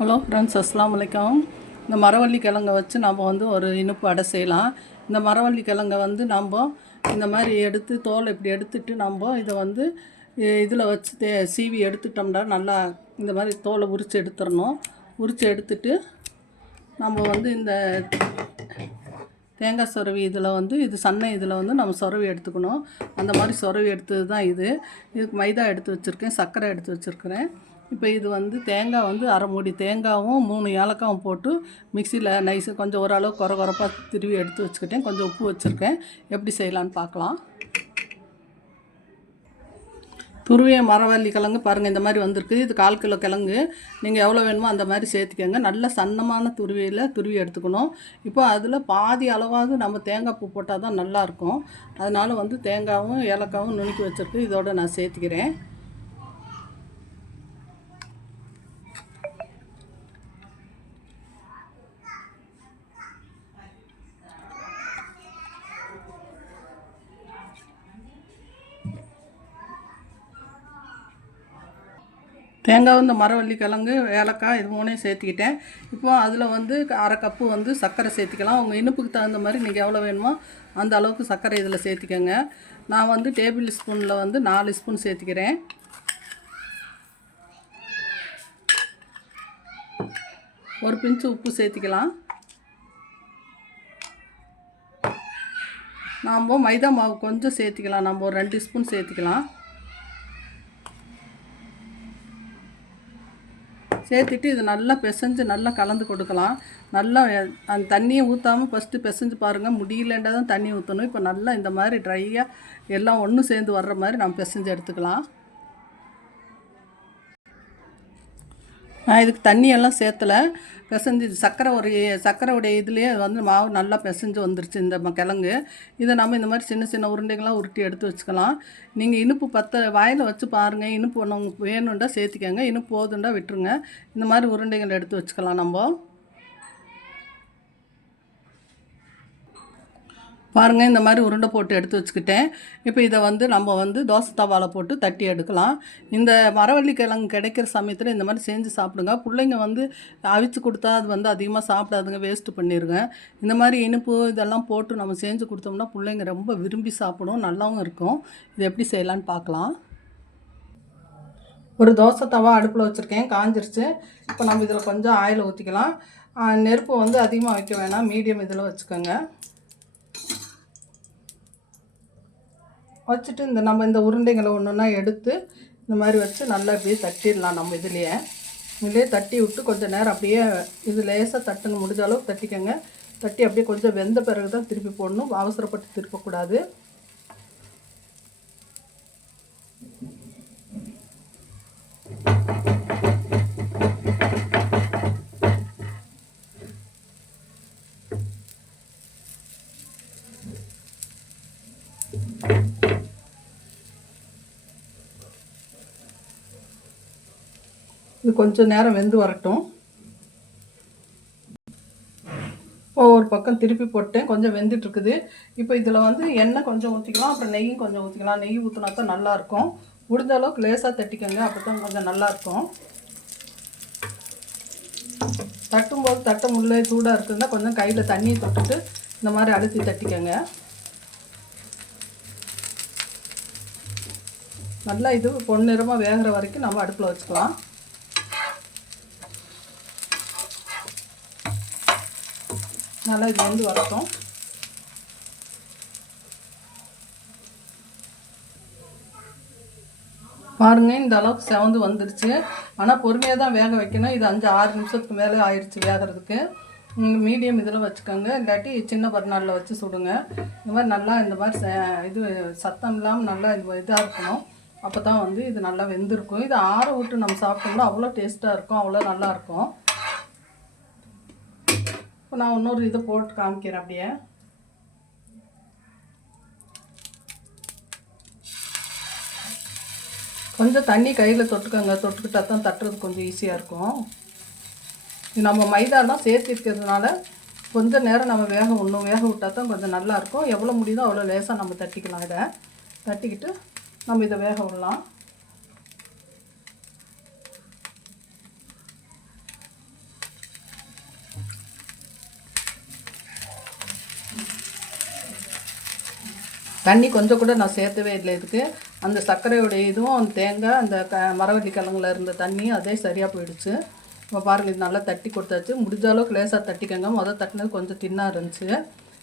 Hello friends, அஸ்ஸலாமு அலைக்கும். இந்த மரவள்ளி கிழங்க வச்சு நம்ம வந்து ஒரு இனிப்பு அடை செய்யலாம். இந்த மரவள்ளி கிழங்க வந்து நம்ம இந்த மாதிரி எடுத்து தோல் இப்படி எடுத்துட்டு நம்ம இதை வந்து இதில் வச்சு சீவி எடுத்துட்டோம்னா நல்லா இந்த மாதிரி தோலை உரித்து எடுத்துடணும். உரித்து எடுத்துட்டு நம்ம வந்து இந்த தேங்காய் சொரவி இதில் வந்து இது சன்னை இதில் வந்து நம்ம சொரவி எடுத்துக்கணும். அந்த மாதிரி சொரவி எடுத்தது தான் இது. இதுக்கு மைதா எடுத்து வச்சுருக்கேன், சர்க்கரை எடுத்து வச்சுருக்கிறேன். இப்போ இது வந்து தேங்காய் வந்து அரை மூடி தேங்காயும் 3 ஏலக்காவும் போட்டு மிக்சியில் நைஸு கொஞ்சம் ஓரளவு குறப்பாக திருவி எடுத்து வச்சுக்கிட்டேன். கொஞ்சம் உப்பு வச்சுருக்கேன். எப்படி செய்யலான்னு பார்க்கலாம். துருவிய மரவள்ளி கிழங்கு பாருங்கள், இந்த மாதிரி வந்திருக்கு. இது 1/4 கிலோ கிழங்கு. நீங்கள் எவ்வளோ வேணுமோ அந்த மாதிரி சேர்த்துக்கோங்க. நல்ல சன்னமான துருவி எடுத்துக்கணும். இப்போ அதில் பாதி அளவாவது நம்ம தேங்காய் பூ போட்டால் தான் நல்லாயிருக்கும். அதனால் வந்து தேங்காயும் ஏலக்காவும் நுணுக்கி வச்சுருக்கு. இதோட நான் சேர்த்துக்கிறேன். தேங்காய் இந்த மரவள்ளி கிழங்கு ஏலக்காய் இது 3 சேர்த்துக்கிட்டேன். இப்போ அதில் வந்து 1/2 கப்பு வந்து சர்க்கரை சேர்த்துக்கலாம். உங்கள் இனிப்புக்கு தகுந்த மாதிரி நீங்கள் எவ்வளோ வேணுமோ அந்த அளவுக்கு சர்க்கரை இதில் சேர்த்துக்கோங்க. நான் வந்து டேபிள் ஸ்பூனில் வந்து 4 ஸ்பூன் சேர்த்துக்கிறேன். ஒரு பிஞ்சு உப்பு சேர்த்துக்கலாம். நாம் மைதா மாவு கொஞ்சம் சேர்த்துக்கலாம். நம்ம ஒரு 2 ஸ்பூன் சேர்த்துக்கலாம். சேர்த்துட்டு இது நல்லா பிசைஞ்சு நல்லா கலந்து கொடுக்கலாம். நல்லா அந்த தண்ணியை ஊற்றாமல் ஃபஸ்ட்டு பிசைஞ்சு பாருங்கள். முடியலண்டா தான் தண்ணி ஊற்றணும். இப்போ நல்லா இந்த மாதிரி ட்ரையாக எல்லாம் ஒன்று சேர்ந்து வர்ற மாதிரி நம்ம பிசைஞ்சு எடுத்துக்கலாம். நான் இதுக்கு தண்ணியெல்லாம் சேர்த்தலை. பிசைஞ்சு சர்க்கரையுடைய இதுலேயே வந்து மாவு நல்லா பிசைஞ்சு வந்துருச்சு இந்த கிழங்கு. இதை நம்ம இந்த மாதிரி சின்ன சின்ன உருண்டைகளாக உருட்டி எடுத்து வச்சுக்கலாம். நீங்கள் இனிப்பு வாயில் வச்சு பாருங்கள். இனிப்பு ஒன்று உங்களுக்கு வேணுண்டா சேர்த்திக்கங்க, இனிப்பு போதுண்டா விட்டுருங்க. இந்த மாதிரி உருண்டைகள் எடுத்து வச்சுக்கலாம். நம்ம பாருங்கள், இந்த மாதிரி உருண்டை போட்டு எடுத்து வச்சுக்கிட்டேன். இப்போ இதை வந்து நம்ம வந்து தோசை தவாவில் போட்டு தட்டி எடுக்கலாம். இந்த மரவள்ளி கிழங்கு கிடைக்கிற சமயத்தில் இந்த மாதிரி செஞ்சு சாப்பிடுங்க. பிள்ளைங்க வந்து அவிச்சு கொடுத்தா அது வந்து அதிகமாக சாப்பிடாதுங்க, வேஸ்ட்டு பண்ணிடுங்க. இந்த மாதிரி இனிப்பு இதெல்லாம் போட்டு நம்ம செஞ்சு கொடுத்தோம்னா பிள்ளைங்க ரொம்ப விரும்பி சாப்பிடும், நல்லாவும் இருக்கும். இது எப்படி செய்யலான்னு பார்க்கலாம். ஒரு தோசை தவா அடுப்பில் வச்சுருக்கேன், காஞ்சிருச்சு. இப்போ நம்ம இதில் கொஞ்சம் ஆயில் ஊற்றிக்கலாம். நெருப்பு வந்து அதிகமாக வைக்க வேணாம், மீடியம் இதில் வச்சுக்கோங்க. வச்சுட்டு நம்ம இந்த உருண்டைங்களை ஒன்றுன்னா எடுத்து இந்த மாதிரி வச்சு நல்லா இப்படியே தட்டிடலாம். நம்ம இதுலேயே தட்டி விட்டு கொஞ்சம் நேரம் அப்படியே இது லேசாக தட்டுங்க, முடிஞ்ச அளவுக்கு தட்டிக்கங்க. தட்டி அப்படியே கொஞ்சம் வெந்த பிறகு தான் திருப்பி போடணும். அவசரப்பட்டு திருப்பக்கூடாது. இது கொஞ்சம் நேரம் வெந்து வரட்டும். ஒரு பக்கம் திருப்பி போட்டேன், கொஞ்சம் வெந்துட்டுருக்குது. இப்போ இதில் வந்து எண்ணெய் கொஞ்சம் ஊற்றிக்கலாம், அப்புறம் நெய்யும் கொஞ்சம் ஊற்றிக்கலாம். நெய் ஊற்றினா தான் நல்லாயிருக்கும். முடிஞ்ச அளவுக்கு லேசாக தட்டிக்கோங்க, அப்போ தான் கொஞ்சம் நல்லாயிருக்கும். தட்டும்போது தட்ட முள்ளே சூடாக இருக்குதுன்னா கொஞ்சம் கையில் தண்ணியை தொட்டுட்டு இந்த மாதிரி அழுத்தி தட்டிக்கோங்க. நல்லா இது பொன்னிறமாக வேகிற வரைக்கும் நம்ம அடுப்பில் வச்சுக்கலாம். நல்லா இது வந்து வரட்டும். பாருங்கள், இந்த அளவுக்கு செவந்து வந்துடுச்சு. ஆனால் பொறுமையாக தான் வேக வைக்கணும். இது 5-6 நிமிஷத்துக்கு மேலே ஆயிடுச்சு வேகிறதுக்கு. நீங்கள் மீடியம் இதில் வச்சுக்கோங்க, இல்லாட்டி சின்ன பர்னரில் வச்சு சுடுங்க. இந்த மாதிரி நல்லா இந்த மாதிரி இது சத்தம் இல்லாமல் நல்லா இதாக இருக்கணும். அப்போ தான் வந்து இது நல்லா வெந்திருக்கும். இது ஆற விட்டு நம்ம சாப்பிட்டோம்னா அவ்வளோ டேஸ்ட்டாக இருக்கும், அவ்வளோ நல்லாயிருக்கும். இப்போ நான் இன்னொரு இதை போட்டு காமிக்கிறேன். அப்படியே கொஞ்சம் தண்ணி கையில் தொட்டுக்கோங்க. தொட்டுக்கிட்டா தான் தட்டுறது கொஞ்சம் ஈஸியாக இருக்கும். நம்ம மைதாலாம் சேர்த்திருக்கிறதுனால கொஞ்சம் நேரம் நம்ம வேக விட்டால் தான் கொஞ்சம் நல்லாயிருக்கும். எவ்வளோ முடியுதோ அவ்வளோ லேசாக நம்ம தட்டிக்கலாம். இதை தட்டிக்கிட்டு நம்ம இதை வேக விடலாம். தண்ணி கொஞ்சம் கூட நான் சேர்த்தவே இல்லை இதுக்கு. அந்த சர்க்கரையோடைய இதுவும் அந்த தேங்காய் அந்த மரவள்ளி கிழங்குல இருந்த தண்ணியும் அதே சரியாக போயிடுச்சு. இப்போ பாருங்கள், இது நல்லா தட்டி கொடுத்தாச்சு. முடிஞ்ச அளவுக்கு லேசாக தட்டிக்கங்க. தட்டினது கொஞ்சம் தின்னாக இருந்துச்சு.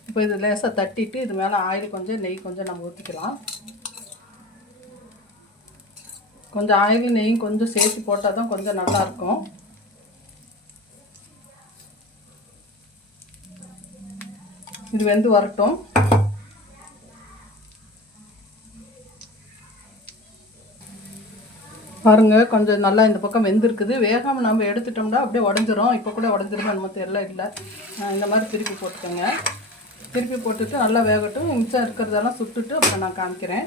இப்போ இது லேசாக தட்டிட்டு இது மேலே ஆயில் கொஞ்சம் நெய் கொஞ்சம் நம்ம ஊற்றிக்கலாம். கொஞ்சம் ஆயில் நெய்யும் கொஞ்சம் சேர்த்து போட்டால் தான் கொஞ்சம் நல்லாயிருக்கும். இது வெந்து வரட்டும். பாருங்கள், கொஞ்சம் நல்லா இந்த பக்கம் வெந்திருக்குது. வேகாமல் நம்ம எடுத்துட்டோம்னா அப்படியே உடஞ்சிரும். இப்போ கூட உடஞ்சிருமே நம்ம தெரியல. இல்லை, இந்த மாதிரி திருப்பி போட்டுக்கோங்க. திருப்பி போட்டுட்டு நல்லா வேகட்டும். மிச்சம் இருக்கிறதெல்லாம் சுட்டுட்டு அப்புறம் நான் காமிக்கிறேன்.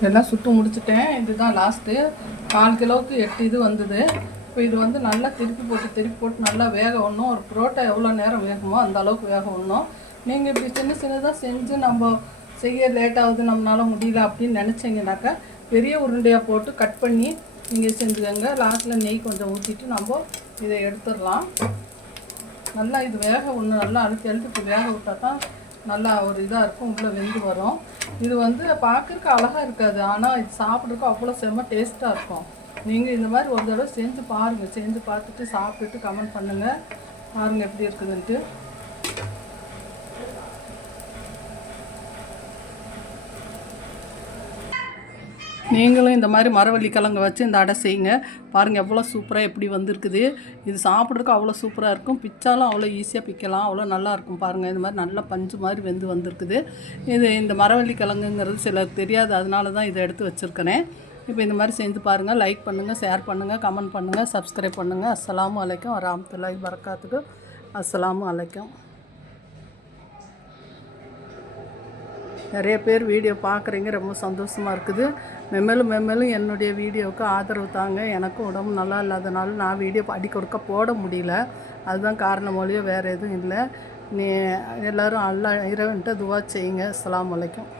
இதெல்லாம் சுட்டு முடிச்சுட்டேன். இதுதான் லாஸ்ட்டு. 4 கிலோவுக்கு 8 இது வந்தது. இப்போ இது வந்து நல்லா திருப்பி போட்டு நல்லா வேக விடணும். ஒரு புரோட்டா எவ்வளோ நேரம் வேகுமோ அந்த அளவுக்கு வேக விடணும். நீங்கள் இப்படி சின்னதாக செஞ்சு நம்ம செய்ய லேட்டாகுது, நம்மளால் முடியல அப்படின்னு நினச்சிங்கனாக்கா பெரிய உருண்டையாக போட்டு கட் பண்ணி நீங்கள் செஞ்சுக்கோங்க. லாஸ்ட்டில் நெய் கொஞ்சம் ஊற்றிட்டு நம்ம இதை எடுத்துடலாம். நல்லா இது வேக விடணும். நல்லா அழுத்தி வேக விட்டால் தான் நல்லா ஒரு இதாக இருக்கும், உள்ளே வெந்து வரும். இது வந்து பார்க்குறக்கு அழகாக இருக்காது, ஆனால் இது சாப்பிட்றதுக்கு அவ்வளோ செம்ம டேஸ்ட்டாக இருக்கும். நீங்கள் இந்த மாதிரி ஒரு தடவை செஞ்சு பாருங்கள். செஞ்சு பார்த்துட்டு சாப்பிட்டுட்டு கமெண்ட் பண்ணுங்கள். பாருங்கள் எப்படி இருக்குதுன்ட்டு. நீங்களும் இந்த மாதிரி மரவள்ளி கிழங்கு வச்சு இந்த அடை செய்யுங்க. பாருங்கள் எவ்வளோ சூப்பராக எப்படி வந்திருக்குது. இது சாப்பிட்றதுக்கு அவ்வளோ சூப்பராக இருக்கும். பிச்சாலும் அவ்வளோ ஈஸியாக பிக்கலாம், அவ்வளோ நல்லாயிருக்கும். பாருங்கள், இந்த மாதிரி நல்லா பஞ்சு மாதிரி வந்திருக்குது. இந்த மரவள்ளி கிழங்குங்கிறது சிலருக்கு தெரியாது, அதனால தான் இதை எடுத்து வச்சுருக்கிறேன். இப்போ இந்த மாதிரி செஞ்சு பாருங்கள். லைக் பண்ணுங்கள், ஷேர் பண்ணுங்கள், கமெண்ட் பண்ணுங்கள், சப்ஸ்கிரைப் பண்ணுங்கள். அஸ்ஸலாமு அலைக்கும் வரஹ்மத்துல்லாஹி வபரகாத்துஹு. அஸ்ஸலாமு அலைக்கும். நிறைய பேர் வீடியோ பார்க்குறீங்க, ரொம்ப சந்தோஷமாக இருக்குது. மெம்மேலும் என்னுடைய வீடியோவுக்கு ஆதரவு தாங்க. எனக்கும் உடம்பு நல்லா இல்லாதனால நான் வீடியோ அடிக்கொடுக்க போட முடியல. அதுதான் காரணம் ஒழிய வேறு எதுவும் இல்லை. எல்லோரும் அல்லாஹ் இறைவன்கிட்ட துவா செய்யுங்க. அஸ்ஸலாமு அலைக்கும்.